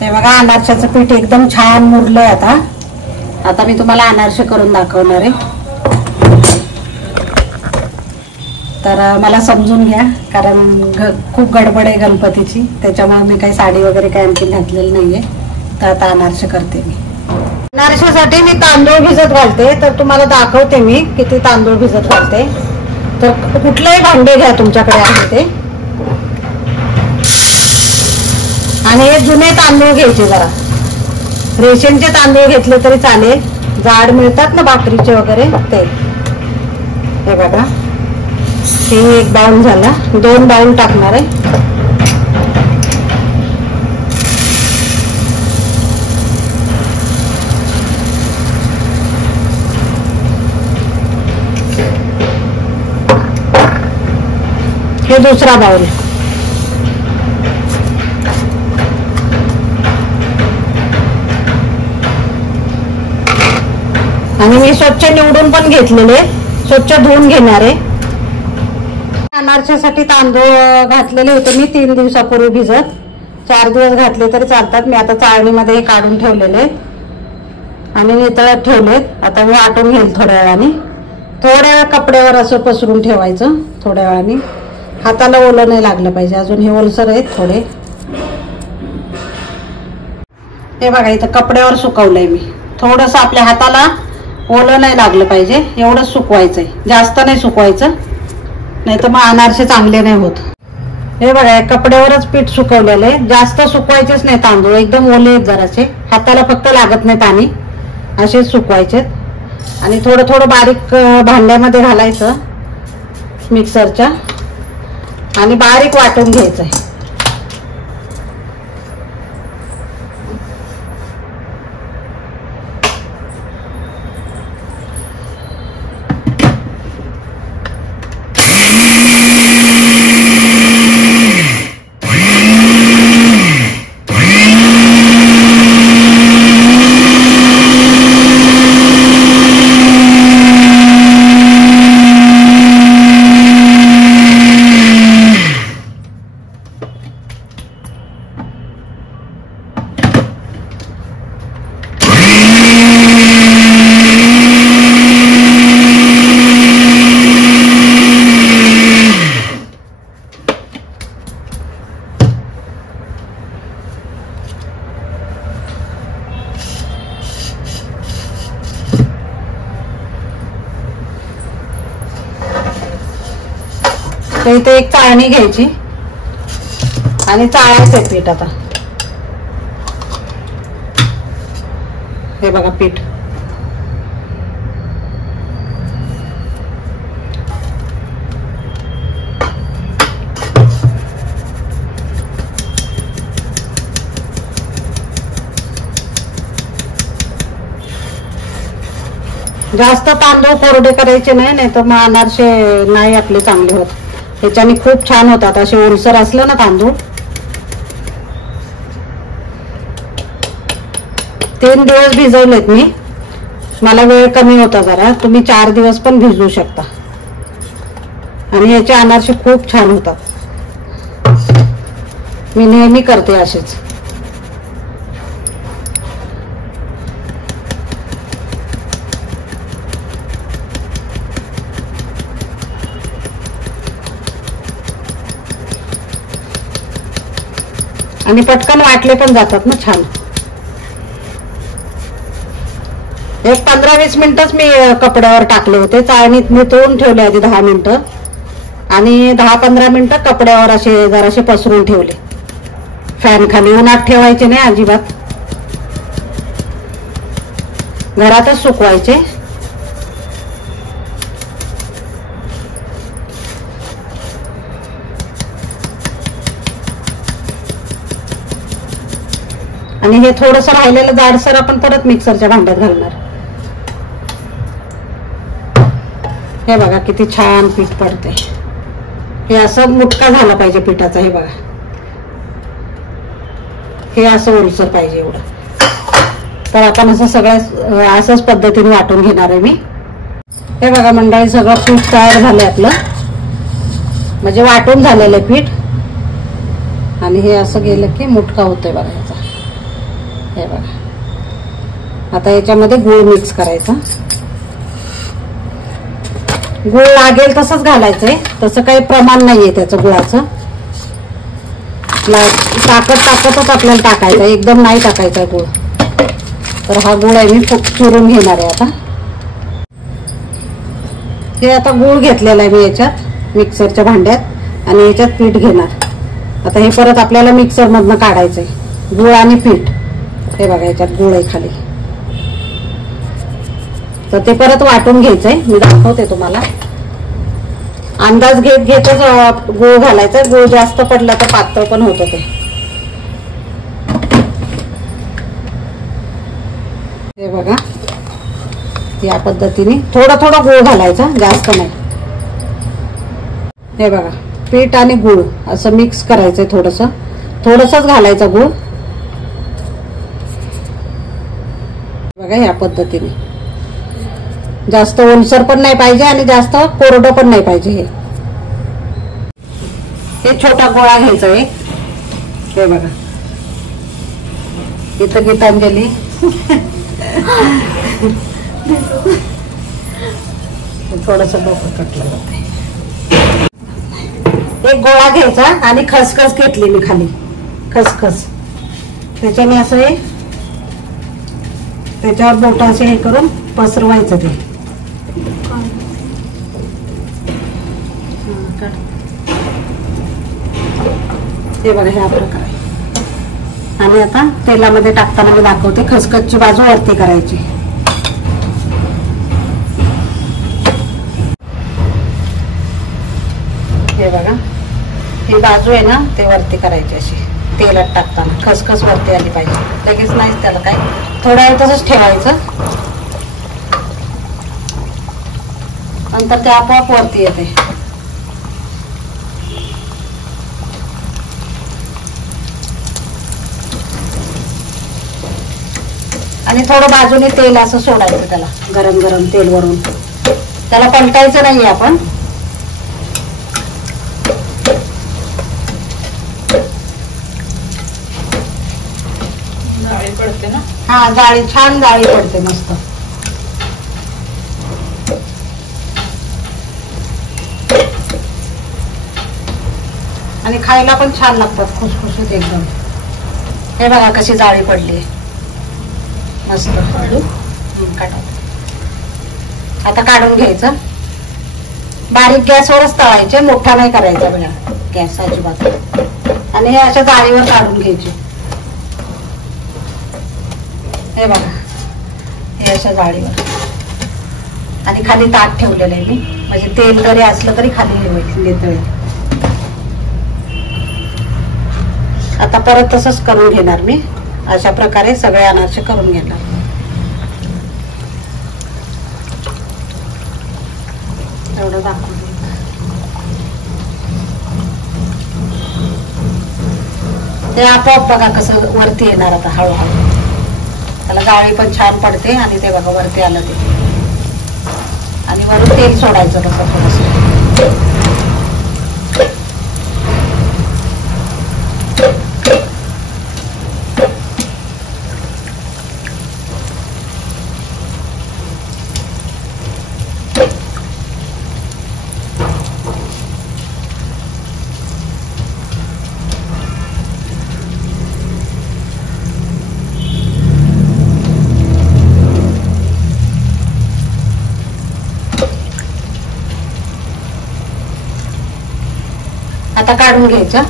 हे बघा अनारशाचं पीठ एकदम छान मुरलंय। आता मी तुम्हाला अनारसे करून दाखवणार आहे, तर मला समजून घ्या, कारण खूप गडबड आहे गणपतीची, त्याच्यामुळे मी काही साडी वगैरे काही आणखी घातलेली नाहीये। तर आता अनारसे करते मी। अनारशासाठी मी तांदूळ भिजत घालते, तर तुम्हाला दाखवते मी किती तांदूळ भिजत घालते। तर कुठलंही भांडे घ्या तुमच्याकडे आहे ते, आणि हे जुने तांदूळ घ्यायचे, जरा रेशनचे तांदूळ घेतले तरी चालेल, जाड मिळतात ना भाकरीचे वगैरे ते। हे बघा, हे एक बाउल झाला, 2 बाउल टाकणार आहे। हे दुसरा बाउल, आणि मी स्वच्छ निवडून पण घेतलेले, स्वच्छ धुवून घेणार आहे। अनारशासाठी तांदूळ घातलेले होते मी 3 दिवसापूर्वी भिजत, 4 दिवस घातले तरी चालतात। मी आता चाळणीमध्ये हे काढून ठेवलेले आणि नितळत ठेवलेत। आता मी वाटून घेईल थोड्या वेळाने, थोड्या वेळ कपड्यावर असं पसरून ठेवायचं थोड्या वेळाने, हाताला ओलं नाही लागलं पाहिजे, अजून हे ओलसर आहेत थोडे। हे बघा इथं कपड्यावर सुकवलंय मी, थोडंसं आपल्या हाताला ओलं नाही लागलं पाहिजे एवढं सुकवायचंय, जास्त नाही सुकवायचं, नाही तर मग अनारसे चांगले नाही होत। हे बघा कपड्यावरच पीठ सुकवलेलं आहे, जास्त सुकवायचेच नाही तांदूळ, एकदम ओले आहेत जरासे, हाताला फक्त लागत नाही पाणी, असेच सुकवायचे। आणि थोडं थोडं बारीक भांड्यामध्ये घालायचं मिक्सरच्या, आणि बारीक वाटून घ्यायचंय। तर इथे एक चाळणी घ्यायची आणि चाळायचं पीठ। आता हे बघा पीठ, जास्त तांदूळ कोरडे करायचे नाही, नाही तर मग अनारसे नाही आपले चांगले होत, ह्याच्याने खूप छान होतात। असे ओलसर असलं ना तांदूळ, 3 दिवस भिजवलेत मी, मला वेळ कमी होता जरा, तुम्ही 4 दिवस पण भिजवू शकता, आणि याचे अनारसे खूप छान होतात। मी नेहमी करते असेच। आणि पटकन वाटले पण जातात ना छान। एक 15-20 मिनिटच मी कपड्यावर टाकले होते, चाळणीत नितळून ठेवले आधी 10 मिनिटं, आणि 10-15 मिनिटं कपड्यावर असे जरासे पसरून ठेवले, फॅन खाली, उन्हात ठेवायचे नाही अजिबात, घरातच सुकवायचे। आणि हे थोडंसं राहिलेलं जाडसर आपण परत मिक्सरच्या भांड्यात घालणार। हे बघा किती छान पीठ पडते, हे असं मुटका झाला पाहिजे पिठाचा। हे बघा, हे असं ओलसर पाहिजे एवढं। तर आपण असं सगळं असंच पद्धतीने वाटून घेणार आहे मी। हे बघा मंडळी, सगळं पीठ तयार झालंय आपलं, म्हणजे वाटून झालेलं पीठ, आणि हे असं गेलं की मुटका होतोय बघा याचा। हे बघा, आता याच्यामध्ये गुळ मिक्स करायचा. गुळ लागेल तसंच घालायचंय, तसं काही प्रमाण नाहीये त्याचं गुळाचं. टाकतच आपल्याला टाकायचा, एकदम नाही टाकायचा गुळ. तर हा गुळ आहे मी चुरून घेणार आहे आता. हे आता गुळ घेतलेला आहे मी याच्यात मिक्सरच्या भांड्यात, आणि याच्यात पीठ घेणार. आता हे परत आपल्याला मिक्सर मधनं काढायचंय, गुळ आणि पीठ. हे बघा, याच्यात गुळ आहे खाली, तर ते परत वाटून घ्यायचंय. मी दाखवते तुम्हाला. अंदाज घेतच गुळ घालायचा. गुळ जास्त पडला तर पातळ पण होतं ते. हे बघा, या पद्धतीने थोडं गुळ घालायचा, जास्त नाही. हे बघा, पीठ आणि गुळ असं मिक्स करायचंय. थोडंसंच घालायचं गुळ. बघा, या पद्धतीने. जास्त ओलसर पण नाही पाहिजे आणि जास्त कोरडं पण नाही पाहिजे. हे छोटा गोळा घ्यायचा एक. हे बघा, इथं गीतांजली. थोडस डोकं कटलं जाते. एक गोळा घ्यायचा आणि खसखस घेतली मी खाली, खसखस. त्याच्याने असं हे त्याच्यावर बोटाचे हे करून पसरवायचं ते. हे बघा, ह्या प्रकारे. आणि आता तेलामध्ये टाकताना मी दाखवते. खसखसची बाजू वरती करायची. हे बघा, ही बाजू आहे ना, ते वरती करायची अशी तेलात टाकताना. खसखस वरती आली पाहिजे, लगेच नाहीच त्याला काय. थोड्या वेळ तसंच ठेवायचं, नंतर ते आपोआप वरती येते. आणि थोडं बाजूने तेल असं सोडायचं त्याला, गरम गरम तेल वरून. त्याला पलटायचं नाहीये आपण. जाळी पडते ना. हा, जाळी, छान जाळी पडते मस्त. आणि खायला पण छान लागतात, खुसखुशीत एकदम. हे बघा कशी जाळी पडली मस्त. आता काढून घ्यायचं. बारीक गॅसवरच तळायचे, मोठा नाही करायचा बघा गॅस अजिबात. आणि हे अशा जाळीवर काढून घ्यायचे. हे बघा, हे अशा जाळीवर. आणि खाली ताट ठेवलेलं आहे मी, म्हणजे तेल जरी असलं तरी खाली नितळेल. आता परत तसंच करून घेणार मी. अशा प्रकारे सगळे अनारसे करून घेणार. एवढं दाखवून ते आपोआप बघा कसं वरती येणार आता हळूहळू. त्याला जाळी पण छान पडते. आणि ते बघा वरती आलं ते. आणि वरून तेल सोडायचं तसं थोडंसं. आता काढून घ्यायचं.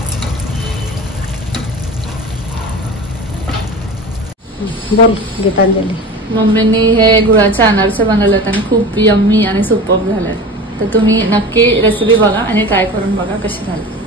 बोल गीतांजली. मम्मींनी हे गुळाचे अनारसे बनवलेत आणि खूप यम्मी आणि सुपर्ब झालेत. तर तुम्ही नक्की रेसिपी बघा आणि ट्राय करून बघा कशी झाली.